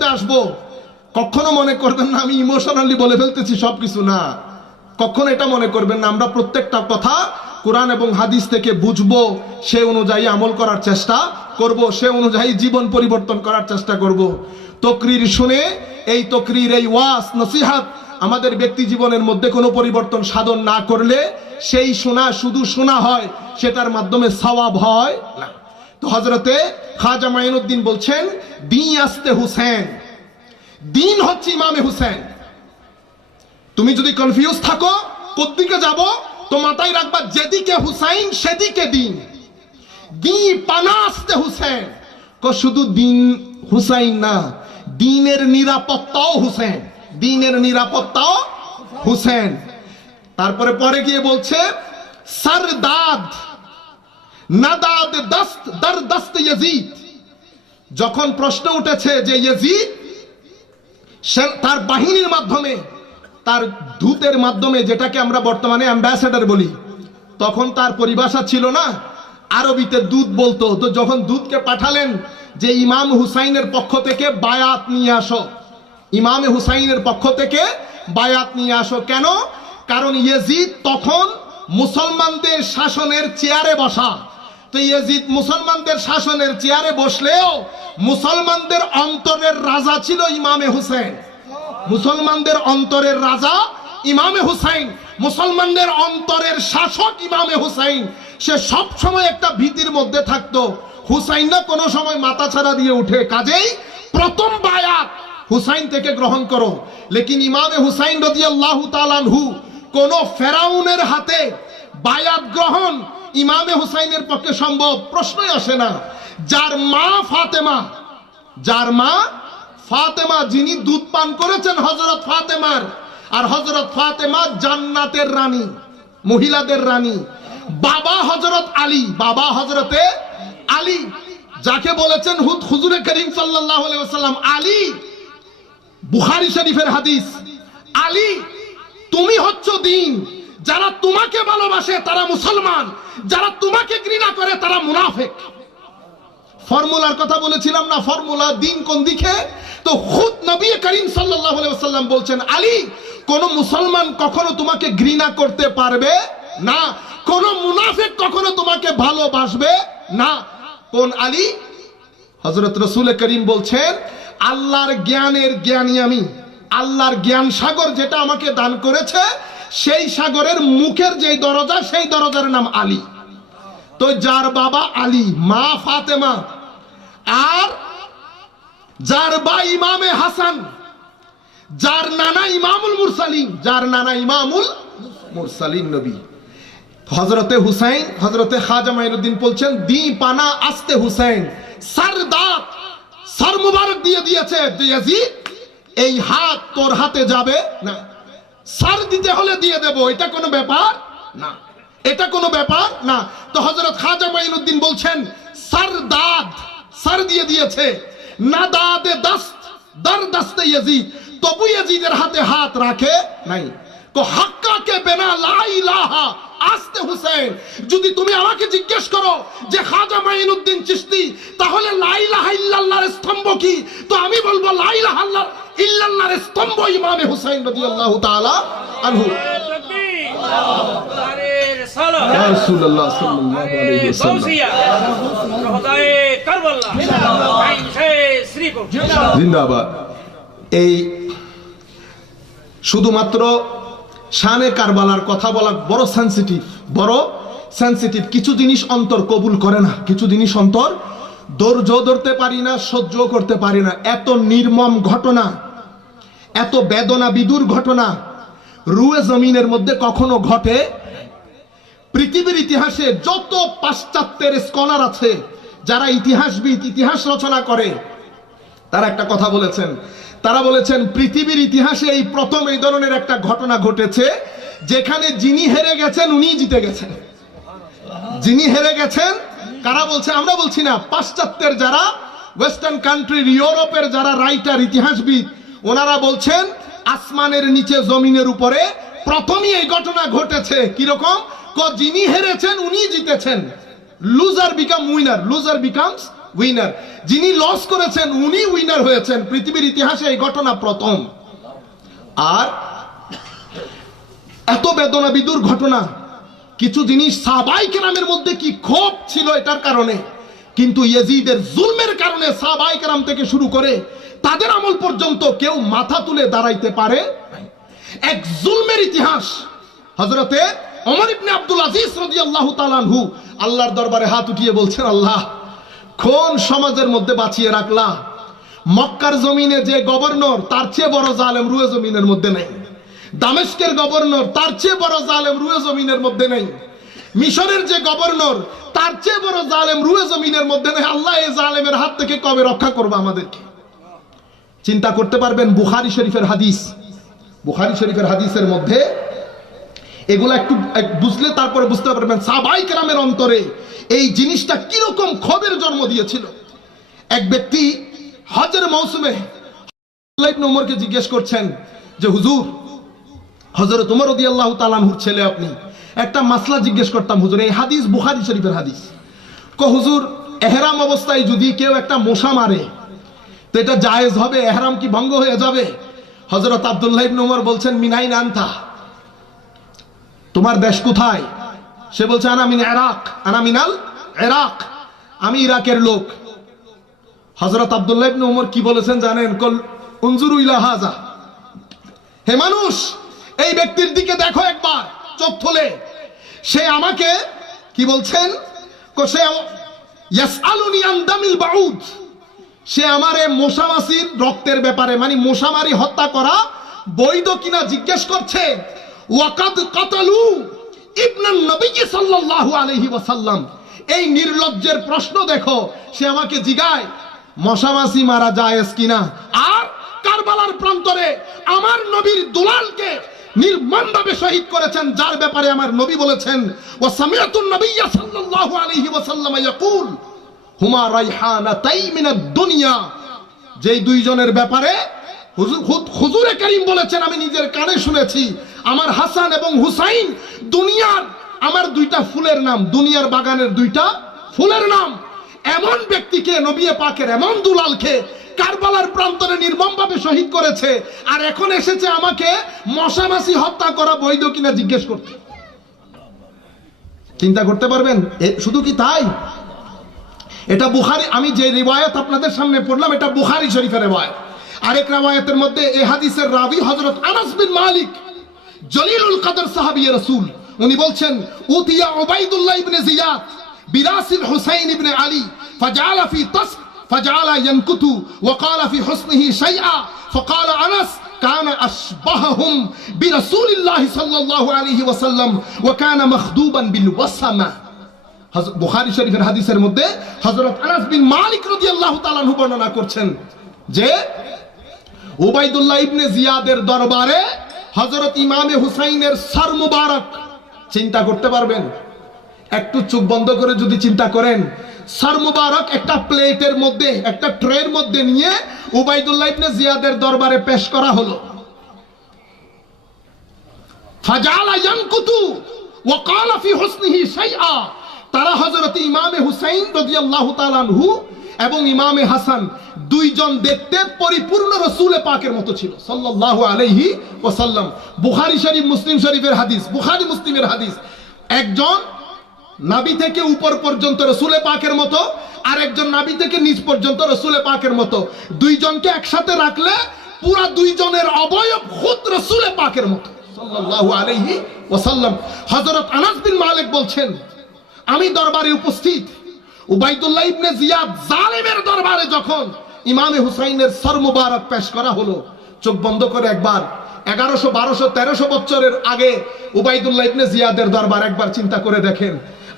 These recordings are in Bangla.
মধ্যে আসবো, কখনো মনে করবেন না আমি ইমোশনালি বলে ফেলতেছি সবকিছু, না, কখনো এটা মনে করবেন না। আমরা প্রত্যেকটা কথা কোরআন এবং হাদিস থেকে বুঝবো, সে অনুযায়ী আমল করার চেষ্টা করব, সে অনুযায়ী জীবন পরিবর্তন করার চেষ্টা করব। তকরির শুনে এই তকরির, এই ওয়াজ নসিহত আমাদের ব্যক্তি জীবনের মধ্যে কোনো পরিবর্তন সাধন না করলে সেই শোনা শুধু শোনা হয়, সেটার মাধ্যমে সওয়াব হয় না। তো হযরতে খাজা মাইনুদ্দিন বলছেন, দিন আস্তে হুসেন, দিন হচ্ছে ইমামে হুসেন। তুমি যদি কনফিউজ থাকো কোত্থেকে যাব, তো মাথায় রাখবা যেদিকে হুসাইন সেদিকে দিন। দিন পানা আস্তে হুসেন, শুধু দিন হুসাইন না, দিনের নিরাপত্তাও হুসেন, দিনের নিরাপত্তাও হুসেন। তারপরে পরে গিয়ে বলছে, সরদাদ নাদাদ দস্ত দর দস্ত ইয়াজিদ। যখন প্রশ্ন উঠেছে যে ইয়াজিদ তার বাহিনীর মাধ্যমে, তার দূতের মাধ্যমে, যেটাকে আমরা বর্তমানে অ্যাম্বাসেডর বলি, তখন তার পরিভাষা ছিল না, আরবিতে দূত বলতো। তো যখন দূতকে পাঠালেন যে ইমাম হুসাইনের পক্ষ থেকে বায়াত নিয়ে আসো, ইমামে হুসাইনের পক্ষ থেকে বায়াত নিয়ে আসো, কেন? কারণ ইয়াজিদ তখন মুসলমানদের শাসনের চেয়ারে বসা। তো ইয়াজিদ মুসলমানদের শাসনের চেয়ারে বসলেও মুসলমানদের অন্তরের রাজা ছিল ইমামে হুসাইন। মুসলমানদের অন্তরের রাজা ইমামে হুসাইন, মুসলমানদের অন্তরের শাসক ইমামে হুসাইন। সে সব সময় একটা ভীতির মধ্যে থাকতো, হুসাইন না কোনো সময় মাথা ছাড়া দিয়ে উঠে। কাজেই প্রথম বায়াত হুসাইন থেকে গ্রহণ করো। লেকিন ইমামে হুসাইন রাদিয়াল্লাহু তাআলা আনহু কোন ফেরাউনের হাতে বায়াত গ্রহণ ইমামে হুসাইনের পক্ষে সম্ভব, প্রশ্নই আসে না। যার মা ফাতেমা, যার মা ফাতেমা, যিনি দুধ পান করেছেন হযরত ফাতেমার, আর হযরত ফাতেমা জান্নাতের রানী, মহিলাদের রানী। বাবা হযরত আলী, বাবা হযরতে আলী, যাকে বলেছেন হুজুরে করিম সাল্লাল্লাহু আলাইহি ওয়াসাল্লাম আলী। বুখারী শরীফের হাদিস, আলী তুমি হচ্ছ দিন। যারা তোমাকে ভালোবাসে তারা মুসলমান, যারা তোমাকে ঘৃণা করে তারা মুনাফিক। ফর্মুলার কথা বলেছিলাম না, ফর্মুলা দিন কোন দিকে? তো খুদ নবী করিম সাল্লাল্লাহু আলাইহি ওয়াসাল্লাম বলছেন, আলী কোন মুসলমান কখনো তোমাকে ঘৃণা করতে পারবে না, কোন মুনাফিক কখনো তোমাকে ভালোবাসবে না। কোন আলী? হযরত রাসূল করিম বলছেন, আল্লাহর জ্ঞানের জ্ঞানী আমি, আল্লাহর জ্ঞান সাগর যেটা আমাকে দান করেছে, সেই সাগরের মুখের যেই দরজা, সেই দরজার নাম আলী। তো যার বাবা আলী, মা ফাতেমা, আর যার ভাই ইমামে হাসান, যার নানা ইমামুল মুরসালিন, যার নানা ইমামুল মুরসালিন নবী হযরতে হুসাইন, হযরতে খাজা মাইনুদ্দিন বলছেন, দি পানা আস্তে হুসাইন, সরদাত, সর মুবারক দিয়ে দিয়েছে যে ইয়াজিদ এই হাত তোর হাতে যাবে না, সর দিতে হলে দিয়ে দেব, এটা কোনো ব্যাপার না, এটা কোনো ব্যাপার না। তো হযরত খাজা মাইনুদ্দিন বলছেন, সরদাদ, সর দিয়ে দিয়েছে, নাদাদে দস্ত দর দস্তে ইয়াজিদ, তবু ইয়াজিদের হাতে হাত রাখে নাই। তো হাক্কা কে বিনা লা ইলাহা আস্তে হুসাইন। যদি তুমি আমাকে জিজ্ঞেস করো যে খাজা মাইনুদ্দিন চিশতি তাহলে লা ইলাহা ইল্লাল্লাহর স্তম্ভ কি, তো আমি বলবো লা ইলাহা ইল্লাল্লাহর স্তম্ভ ইমামে হুসাইন রাদিয়াল্লাহু তাআলা আনহু। ইয়া রাসূলুল্লাহ সাল্লাল্লাহু আলাইহি ওয়াসাল্লাম জিন্দাবাদ। এই শুধুমাত্র শানে কারবালার কথা বলা বড় সেনসিটিভ, বড় সেনসিটিভ। কিছু জিনিস অন্তর কবুল করে না, কিছু জিনিস অন্তর ধৈর্য ধরতে পারি না, সহ্য করতে পারি না। এত নির্মম ঘটনা, এত বেদনা বিদুর ঘটনা রুয়ে জমিনের মধ্যে কখনো ঘটে। পৃথিবীর ইতিহাসে যত পাশ্চাত্যের স্কলার আছে, যারা ইতিহাসবিদ, ইতিহাস রচনা করে, তারা একটা কথা বলেছেন। তারা বলেছেন পৃথিবীর ইতিহাসে এই প্রথম এই ধরনের একটা ঘটনা ঘটেছে যেখানে যিনি হেরে গেছেন উনিই জিতে গেছেন। যিনি হেরে গেছেন কারা বলছে? আমরা বলছি না, পাশ্চাত্যের যারা ওয়েস্টার্ন কান্ট্রির, ইউরোপের যারা রাইটার, ইতিহাসবিদ, ওনারা বলছেন আসমানের নিচে জমিনের উপরে প্রথমই এই ঘটনা ঘটেছে। কিরকম? যিনি হেরেছেন উনিই জিতেছেন। Loser become winner, loser becomes winner. যিনি লস করেছেন উনি উইনার হয়েছেন। পৃথিবীর ইতিহাসে এই ঘটনা প্রথম। আর এত বেদনা বিদুর ঘটনা, কিছু জিনিস সাহাবায়ে কেরামের মধ্যে কি ক্ষোভ ছিল এটার কারণে, কিন্তু ইয়াজিদের জুলমের কারণে সাহাবায়ে কেরাম থেকে শুরু করে তাদের আমল পর্যন্ত কেউ মাথা তুলে দাঁড়াইতে পারে নাই। এক জুলমের ইতিহাস। হযরতে ওমর ইবনে আব্দুল আজিজ রাদিয়াল্লাহু তাআলা আনহু আল্লাহর দরবারে হাত উঠিয়ে বলছেন, আল্লাহ কোন সমাজের মধ্যে বাঁচিয়ে রাখলা? মক্কার জমিনে যে গভর্নর তার চেয়ে বড় জালেম রুয়ে জমিনের মধ্যে নেই। দামেস্কের গভর্নর তার চেয়ে বড় জালেম রুয়ে জমিনের মধ্যে নেই। মিশরের যে গভর্নর তার চেয়ে বড় জালেম রুয়ে জমিনের মধ্যে নেই। আল্লাহ এই জালেমের হাত থেকে কবে রক্ষা করবে আমাদেরকে? চিন্তা করতে পারবেন বুখারী শরীফের হাদিস। বুখারী শরীফের হাদিসের মধ্যে এগুলা একটু বুঝলে তারপরে বুঝতে পারবেন সাহাবায়ে কেরামের অন্তরে এই জিনিসটা কিরকম ক্ষোভের জন্ম দিয়েছিল। এক ব্যক্তি হজের মৌসুমে আব্দুল্লাহ ইবনে ওমরকে জিজ্ঞেস করছেন যে হুজুর, হযরত ওমর রাদিয়াল্লাহু তাআলা আনহুর ছেলে আপনি, একটা মাসলা জিজ্ঞেস করতাম হুজুর। এই হাদিস বুখারী শরীফের হাদিস। হুজুর, ইহরাম অবস্থায় যদি কেউ একটা মশা মারে তো এটা জায়েজ হবে? ইহরাম কি ভঙ্গ হয়ে যাবে? হযরত আব্দুল্লাহ ইবনে ওমর বলছেন, মিনাইন আনতা, তোমার দেশ কোথায়? সে বলছে, আনা মিন ইরাক, আনা মিনাল ইরাক, আমি ইরাকের লোক। হযরত আব্দুল্লাহ ইবনে ওমর কি বলেছেন জানেন? কল উনজুরু ইলা হাযা, হে মানুষ এই ব্যক্তির দিকে দেখো একবার চোখ তুলে। সে আমাকে কি বলছেন? সে ইয়াসআলুনি আন দামিল বাউদ, সে আমারে মশামাছির রক্তের ব্যাপারে, মানে মশামারি হত্যা করা বৈধ কিনা জিজ্ঞেস করছে। ওয়াকাদ কাতালু ইবনান নবী সাল্লাল্লাহু আলাইহি ওয়াসাল্লাম, এই নির্লজ্জের প্রশ্ন দেখো, সে আমাকে জিগায় মশামাছি মারা জায়েজ কিনা। আর কারবালার প্রান্তরে আমার নবীর দুলালকে নির্মমভাবে শহীদ করেছেন, যার ব্যাপারে আমার নবী বলেছেন, ওয়া সামিআতুন নবিয়্য সাল্লাল্লাহু আলাইহি ওয়াসাল্লাম ইয়াকুল হুমা রাইহানাতাই মিনাদ দুনিয়া, যেই দুইজনের ব্যাপারে হুজুরে কারীম বলেছেন, আমি নিজের কানে শুনেছি, আমার হাসান এবং হুসাইন দুনিয়ার আমার দুইটা ফুলের নাম, দুনিয়ার বাগানের দুইটা ফুলের নাম। এমন ব্যক্তিকে, নবী পাকের এমন দুলালকে কারবালার প্রান্তরে নির্মমভাবে শহীদ করেছে, আর এখন এসেছে আমাকে মশামাছি হত্যা করা বৈধ কিনা জিজ্ঞেস করতে। চিন্তা করতে পারবেন? শুধু কি তাই? এটা বুখারী, আমি যে রিওয়ায়াত আপনাদের সামনে পড়লাম এটা বুখারী শরীফের রিওয়ায়াত। আরেক রিওয়ায়াতের মধ্যে এই হাদিসের রাবী হযরত আনাস বিন মালিক, জলিলুল কদর সাহাবী রাসূল, উনি বলছেন, উতিয়া উবাইদুল্লাহ ইবনে জিয়াদ বিরাসিল হুসাইন ইবনে আলী ফাজালা ফি তাস ফাজালা ইয়ানকুতু ওয়া ক্বালা ফি হুসনিহি শাইআ ফাকালা আনাস কানা আশবাহুম বিরাসূলিল্লাহি সাল্লাল্লাহু আলাইহি ওয়াসাল্লাম ওয়া কানা মাখদুবান বিল ওয়াসামা। বুখারী শরীফের হাদিসের মধ্যে হযরত আনাস বিন মালিক রাদিয়াল্লাহু তাআলা আনহু বর্ণনা করছেন যে উবাইদুল্লাহ ইবনে জিয়াদের দরবারে হযরত ইমামে হুসাইনের সর মুবারক, চিন্তা করতে পারবেন? একটু চোখ বন্ধ করে যদি চিন্তা করেন, সর মুবারক একটা প্লেটের মধ্যে, একটা ট্রের মধ্যে নিয়ে উবাইদুল্লাহ ইবনে জিয়াদের দরবারে পেশ করা হলো। ফাজালা ইয়ানকুতু ওয়া ক্বালা ফি হুসনিহি শাইআ, তারা হযরত ইমামে হুসাইন রাদিয়াল্লাহু তাআলা আনহু এবং ইমামে হাসান দুইজন দেখতে পরিপূর্ণ রাসূল পাকের মতো ছিল সাল্লাল্লাহু আলাইহি ওয়াসাল্লাম। বুখারী শরীফ, মুসলিম শরীফের হাদিস, বুখারী মুসলিমের হাদিস। একজন নাভি থেকে উপর পর্যন্ত রাসূল পাকের মতো, আর একজন নাভি থেকে নিচ পর্যন্ত রাসূল পাকের মতো। দুইজনকে একসাথে রাখলে পুরা দুইজনের অবয়ব খুদ রাসূল পাকের মতো সাল্লাল্লাহু আলাইহি ওয়াসাল্লাম। হযরত আনাস বিন মালিক বলছেন, আমি দরবারে উপস্থিত, উবাইদুল্লাহ ইবনে জিয়াদ জালেমের দরবারে যখন ইমামে হুসাইনের সর মুবারক পেশ করা হলো, চোখ বন্ধ করে একবার 1100, 1200, 1300 বছরের আগে উবাইদুল্লাহ ইবনে জিয়াদের দরবার একবার চিন্তা করে দেখেন।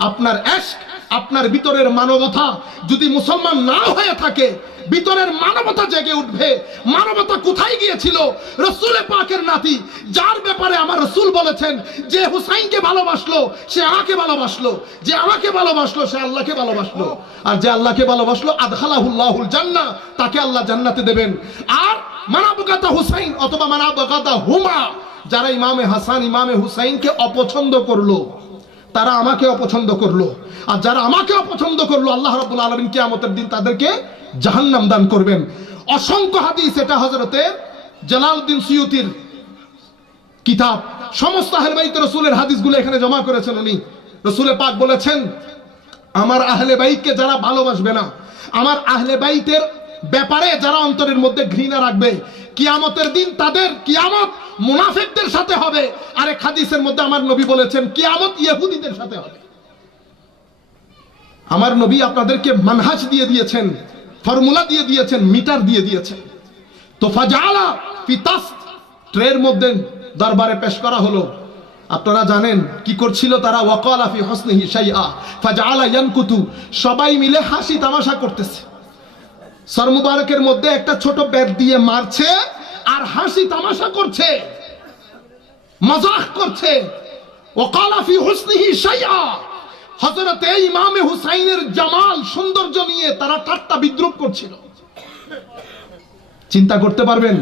আপনার ইশক, আপনার ভিতরের মানবতা যদি মুসলমান না হয়ে থাকে, ভিতরের মানবতা জেগে উঠবে। মানবতা কোথায় গিয়েছিল? রাসূল পাকের নাতি, যার ব্যাপারে আমার রাসূল বলেছেন, যে হুসাইনকে ভালোবাসলো সে আমাকে ভালোবাসলো, যে আমাকে ভালোবাসলো সে আল্লাহকে ভালোবাসলো, আর যে আল্লাহকে ভালোবাসলো আদখালাহুল্লাহুল জান্নাহ, তাকে আল্লাহ জান্নাতে দেবেন। আর মানাবগাতা হুসাইন অথবা মানাবগাতা হুমা, যারা ইমামে হাসান, ইমামে হুসাইনকে অপছন্দ করলো, তারা আমাকে অপছন্দ করলো, আর যারা আমাকে অপছন্দ করলো আল্লাহ রাব্বুল আলামিন কিয়ামতের দিন তাদেরকে জাহান্নাম দান করবেন। অসংখ্য হাদিস, এটা হযরতে জালালউদ্দিন সুয়ুতির কিতাব, সমস্ত আহলে বাইত রাসূলের হাদিসগুলো এখানে জমা করেছেন উনি। রাসূল পাক বলেছেন, আমার আহলে বাইতকে যারা ভালোবাসবে না, আমার আহলে বাইতের ব্যাপারে যারা অন্তরের মধ্যে ঘৃণা রাখবে, কিয়ামতের দিন তাদের কিয়ামত মুনাফিকদের সাথে হবে। আরেক হাদিসের মধ্যে আমার নবী বলেছেন কিয়ামত ইহুদিদের সাথে হবে। আমার নবী আপনাদেরকে মানহাজ দিয়ে দিয়েছেন, ফর্মুলা দিয়ে দিয়েছেন, মিটার দিয়ে দিয়েছেন। তো ফাজালা ফিতাস ট্রের মধ্যে দরবারে পেশ করা হলো। আপনারা জানেন কি করছিল তারা? ওয়াকালা ফি হুসনিহি শাইআ ফাজালা ইয়ানকুতু, সবাই মিলে হাসি তামাশা করতেছে। সর মুবারকের মধ্যে একটা ছোট ব্যাট দিয়ে মারছে আর হাসি তামাশা করছে, মজাক করছে। ওয়াকালা ফি হুসনিহি শাইআ, হযরতে ইমামে হুসাইনের জামাল সৌন্দর্য নিয়ে তারা ঠাট্টা বিদ্রূপ করছিল। চিন্তা করতে পারবেন?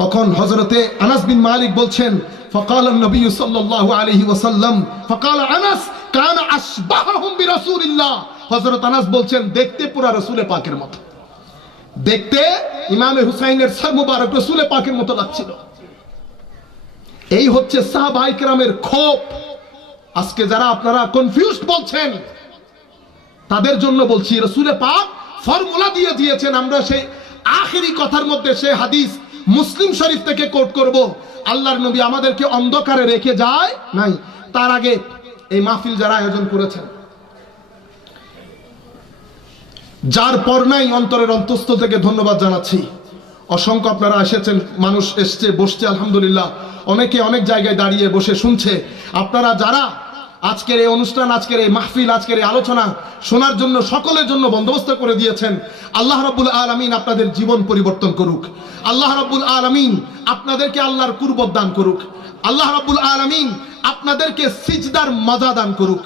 তখন হযরতে আনাস বিন মালিক বলছেন, فقال النبي صلى الله عليه وسلم فقال انس كان اشبههم برسول الله, হযরত আনাস বলছেন দেখতে পুরা রাসূল পাকের মতো, দেখতে ইমামে হুসাইনের সর মুবারক রাসূল পাকের মতো লাগছিল। এই হচ্ছে সাহাবায়ে কেরামের ক্ষোভ। আজকে যারা আপনারা কনফিউজড বলছেন তাদের জন্য বলছি, রাসূল পাক ফর্মুলা দিয়ে দিয়েছেন। আমরা সেই আখেরি কথার মধ্যে সেই হাদিস মুসলিম শরীফ থেকে কোট করব। আল্লাহর নবী আমাদেরকে অন্ধকারে রেখে যায় নাই। তার আগে এই মাহফিল যারা আয়োজন করেছেন, যার পর নাই অন্তরের অন্তঃস্থ থেকে ধন্যবাদ জানাচ্ছি। অসংখ্য আপনারা এসেছেন, মানুষ এসছে, বসছে, আলহামদুলিল্লাহ। অনেকে অনেক জায়গায় দাঁড়িয়ে বসে শুনছে। আপনারা যারা আজকের এই অনুষ্ঠান, আজকের এই মাহফিল, আজকের এই আলোচনা শোনার জন্য সকলের জন্য বন্দোবস্ত করে দিয়েছেন, আল্লাহ রাব্বুল আলামিন আপনাদের জীবন পরিবর্তন করুক। আল্লাহ রাব্বুল আলামিন আপনাদেরকে আল্লাহর কুরবত দান করুক। আল্লাহ রাব্বুল আলামিন আপনাদেরকে সিজদার মজা দান করুক।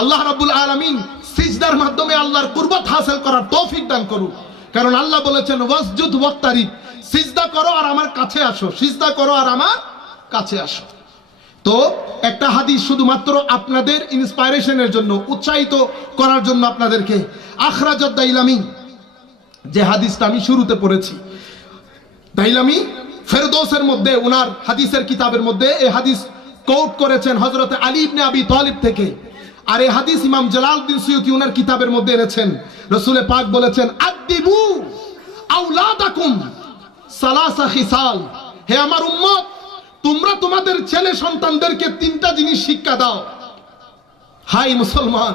আল্লাহ রাব্বুল আলামিন সিজদার মাধ্যমে আল্লাহর কুরবত হাসিল করার তৌফিক দান করুক। কারণ আল্লাহ বলেছেন ওয়াসজুদ ওয়াক্তারিব, সিজদা করো আর আমার কাছে আসো, সিজদা করো আর আমার কাছে আসো। তো একটা হাদিস শুধুমাত্র আপনাদের ইন্সপাইরেশনের জন্য, উৎসাহিত করার জন্য আপনাদেরকে, আখরাজাত দাইলামি, যে হাদিসটা আমি শুরুতে পড়েছি, দাইলামি ফেরদৌসের মধ্যে উনার হাদিসের কিতাবের মধ্যে এই হাদিস কোট করেছেন হযরত আলী ইবনে আবি তালিব থেকে। আর এই হাদিস ইমাম জালালউদ্দিন সুয়ুতি উনার কিতাবের মধ্যে এনেছেন। রাসূল পাক বলেছেন আদিবু আওলাদাকুম সালাসা খিসাল, হে আমার উম্মত, তোমরা তোমাদের ছেলে সন্তানদেরকে তিনটা জিনিস শিক্ষা দাও। হাই মুসলমান,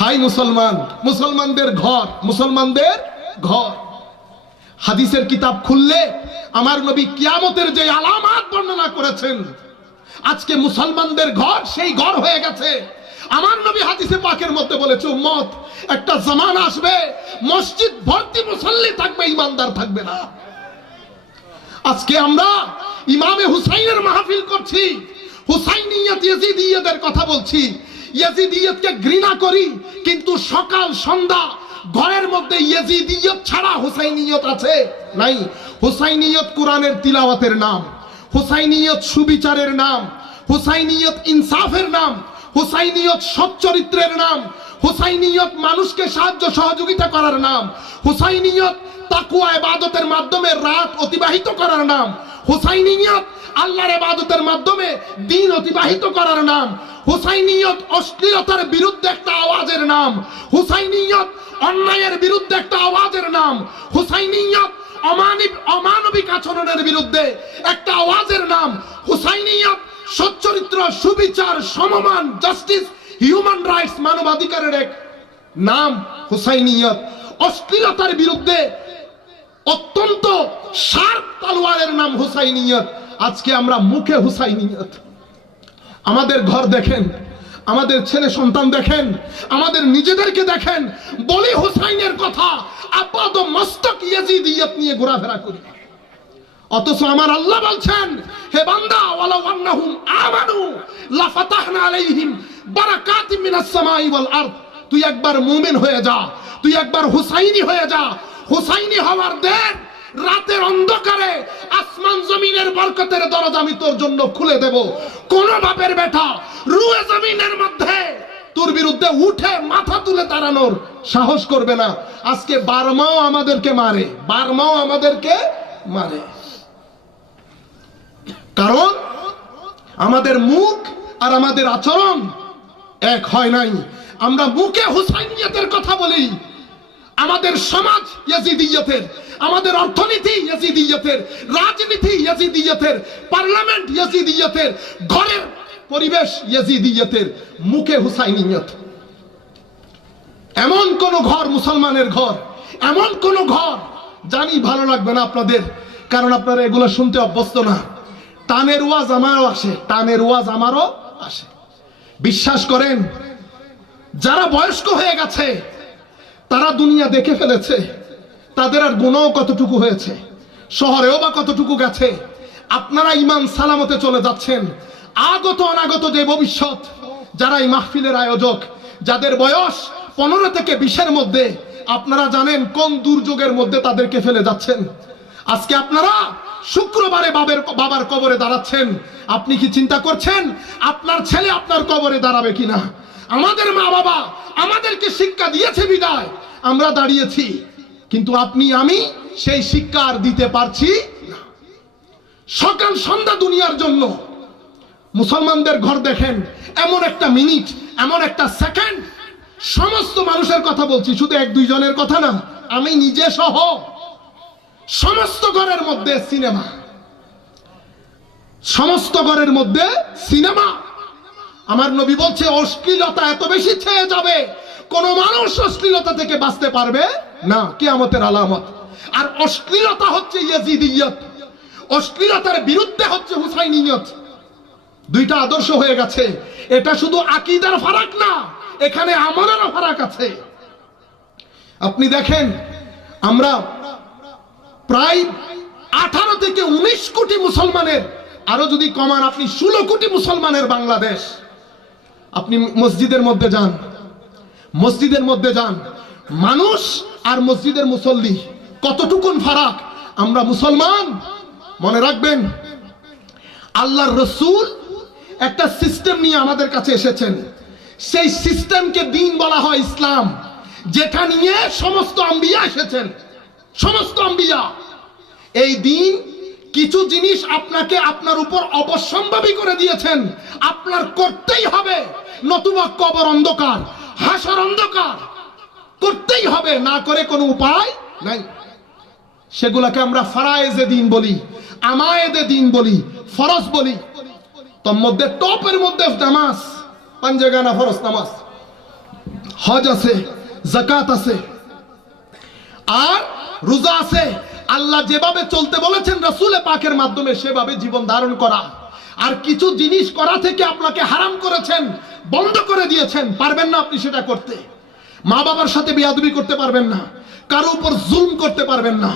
হাই মুসলমান, মুসলমানদের ঘর, মুসলমানদের ঘর। হাদিসের কিতাব খুললে আমার নবী কিয়ামতের যে আলামত বর্ণনা করেছেন, আজকে মুসলমানদের ঘর সেই ঘর হয়ে গেছে। আমার নবী হাদিসে পাকের মধ্যে বলেছে উম্মত, একটা জামানা আসবে মসজিদ ভর্তি মুসল্লি থাকবে, ইমানদার থাকবে না। আজকে আমরা ইমামে হুসাইনের মাহফিল করছি, হুসাইনিয়ত ইয়াজিদিয়তের কথা বলছি, ইয়াজিদিয়তকে ঘৃণা করি, কিন্তু সকাল সন্ধ্যা ঘরের মধ্যে ইয়াজিদিয়ত ছাড়া হুসাইনিয়ত আছে নাই। হুসাইনিয়ত কোরআনের তিলাওয়াতের নাম, হুসাইনিয়ত সুবিচারের নাম, হুসাইনিয়ত ইনসাফের নাম, হুসাইনিয়ত সচ্চরিত্রের নাম, হুসাইনিয়ত মানুষকে সাহায্য সহযোগিতা করার নাম, হুসাইনিয়ত তাকওয়া ইবাদতের মাধ্যমে রাত অতিবাহিত করার নাম, হুসাইনিয়ত আল্লাহর ইবাদতের মাধ্যমে দিন অতিবাহিত করার নাম, হুসাইনিয়ত অশ্লীলতার বিরুদ্ধে একটা আওয়াজের নাম, হুসাইনিয়ত অন্যায়ের বিরুদ্ধে একটা আওয়াজের নাম, হুসাইনিয়ত অমানবিক আচরণের বিরুদ্ধে একটা আওয়াজের নাম, হুসাইনিয়ত সচ্চরিত্র, সুবিচার, সমমান, জাস্টিস, হিউম্যান রাইটস, মানবাধিকারের এক নাম হুসাইনিয়ত। অশ্লীলতার বিরুদ্ধে অত্যন্ত শার্প তলোয়ারের নাম হুসাইনিয়ত। আজকে আমরা মুখে হুসাইনিয়ত, আমাদের ঘর দেখেন, আমাদের ছেলে সন্তান দেখেন, আমাদের নিজেদেরকে দেখেন, বলি হুসাইনের কথা, আপাদ মস্তক ইয়াজিদিয়ত নিয়ে ঘোরাফেরা করি। অথচ আমার আল্লাহ বলছেন, হে বান্দা, ওয়ালাউ আন্নাহুম আমানু লাফাতাহনা আলাইহিম বারাকাতিম মিনাস সামাই ওয়াল আরদ। তুই একবার মুমিন হয়ে যা, তুই একবার হুসাইনি হয়ে যা। হুসাইনি হওয়ার দেন রাতের অন্ধকারে আসমান আসমান জমিনের বরকতের দরজা আমি তোর জন্য খুলে দেব। কোন বাপের বেটা রুয়ে জমিনের মধ্যে তোর বিরুদ্ধে উঠে মাথা তুলে দাঁড়ানোর সাহস করবে না। আজকে বার্মাও আমাদেরকে মারে, বার্মাও আমাদেরকে মারে, কারণ আমাদের মুখ আর আমাদের আচরণ এক হয় নাই। আমরা মুখে হুসাইনিয়তের কথা বলি, আমাদের সমাজ ইয়াজিদিয়তের, আমাদের অর্থনীতি ইয়াজিদিয়তের, রাজনীতি ইয়াজিদিয়তের, পার্লামেন্ট ইয়াজিদিয়তের, ঘরের পরিবেশ ইয়াজিদিয়তের, মুখে হুসাইনিয়ত। এমন কোন ঘর মুসলমানের ঘর, এমন কোন ঘর, জানি ভালো লাগবে না আপনাদের, কারণ আপনারা এগুলো শুনতে অভ্যস্ত না। টানের ওয়াজ আমারও আসে, টানের ওয়াজ আমারও আসে। বিশ্বাস করেন, যারা বয়স্ক হয়ে গেছে তারা দুনিয়া দেখে ফেলেছে, তাদের আর গুণও কতটুকু হয়েছে, শহরেও বা কতটুকু গেছে। আপনারা ইমান সালামতে চলে যাচ্ছেন। আগত অনাগত যে ভবিষ্যৎ, যারা এই মাহফিলের আয়োজক, যাদের বয়স 15 থেকে 20-এর মধ্যে, আপনারা জানেন কোন দুর্যোগের মধ্যে তাদেরকে ফেলে যাচ্ছেন। আজকে আপনারা শুক্রবারে বাবার কবরে দাঁড়াচ্ছেন। আপনি কি চিন্তা করছেন আপনার ছেলে আপনার কবরে দাঁড়াবে কিনা? আমাদের মা বাবা আমাদেরকে শিক্ষা দিয়েছে বিদায় আমরা দাঁড়িয়েছি, কিন্তু আপনি আমি সেই শিক্ষা আর দিতে পারছি না। সকাল সন্ধ্যা দুনিয়ার জন্য মুসলমানদের ঘর দেখেন, এমন একটা মিনিট, এমন একটা সেকেন্ড, সমস্ত মানুষের কথা বলছি, শুধু 1-2 জনের কথা না, আমি নিজে সহ সমস্ত ঘরের মধ্যে সিনেমা, সমস্ত ঘরের মধ্যে সিনেমা। আমার নবী বলছে অশ্লীলতা এত বেশি ছেয়ে যাবে, কোন মানুষ অশ্লীলতা থেকে বাঁচতে পারবে না, কিয়ামতের আলামত। আর অশ্লীলতা হচ্ছে ইয়াজিদিয়ত, অশ্লীলতার বিরুদ্ধে হচ্ছে হুসাইনিয়ত। দুইটা আদর্শ হয়ে গেছে। এটা শুধু আকীদার ফারাক না, এখানে আমলেরও ফারাক আছে। আপনি দেখেন, আমরা প্রায় 18 থেকে 19 কোটি মুসলমানের, আরো যদি কমান আপনি 16 কোটি মুসলমানের বাংলাদেশ। আপনি মসজিদের মধ্যে যান, মসজিদের মধ্যে যান, মানুষ আর মসজিদের মুসল্লি কতটুকুন ফারাক। আমরা মুসলমান, মনে রাখবেন আল্লাহর রাসূল একটা সিস্টেম নিয়ে আমাদের কাছে এসেছেন। সেই সিস্টেমকে দ্বীন বলা হয় ইসলাম, যেটা নিয়ে সমস্ত আম্বিয়া এসেছেন, সমস্ত আম্বিয়া। এই দ্বীন কিছু জিনিস আপনাকে আপনার উপর অবশ্যম্ভাবী করে দিয়েছেন, আপনার করতেই হবে, নতুবা কবর অন্ধকার, হাসর অন্ধকার, করতেই হবে, না করে কোনো উপায় নাই। সেগুলাকে আমরা ফারায়েজে দ্বীন বলি, আমায়েদে দ্বীন বলি, ফরজ বলি। তোর মধ্যে টপের মধ্যে নামাজ, পাঞ্জেগানা ফরজ নামাজ, হজ আছে, যাকাত আছে, আর রোজা আছে। আল্লাহ যেভাবে চলতে বলেছেন রাসূল পাকের মাধ্যমে সেভাবে জীবন ধারণ করা। আর কিছু জিনিস করা থেকে আপনাকে হারাম করেছেন, বন্ধ করে দিয়েছেন, পারবেন না আপনি সেটা করতে। মা বাবার সাথে বেয়াদবি করতে পারবেন না, কারো উপর জুলম করতে পারবেন না,